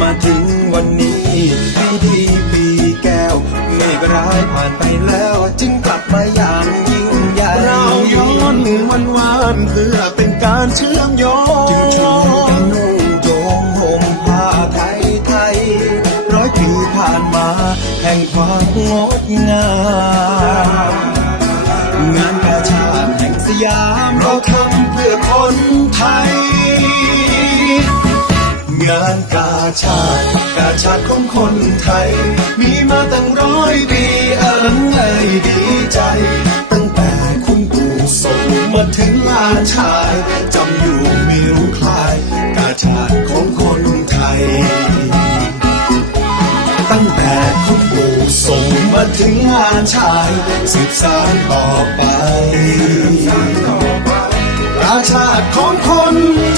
มาถึงวันนี้ปีดีปีแก้วเมฆร้ายผ่านไปแล้ว จึงกลับมาอย่างยิ่งใหญ่เราย้อนวันวานเพื่อเป็นการเชื่อมโยงจึงชวนกันนุ่งโจงห่มผ้าไทยไทยร้อยปีผ่านมา แห่งความงดงามงานกาชาแห่งสยามเราทำเพื่อคนไทย งานกาชาติกาชาติของคนไทย มีมาตั้งร้อยปีเอิงเอ้ยดีใจ ตั้งแต่คุณปู่ส่งมาถึงลานชายจำอยู่มิวคลาย กาชาติของคนไทย ตั้งแต่คุณปู่ส่งมาถึงงานชายสืบสานต่อไปราชาติของคนไท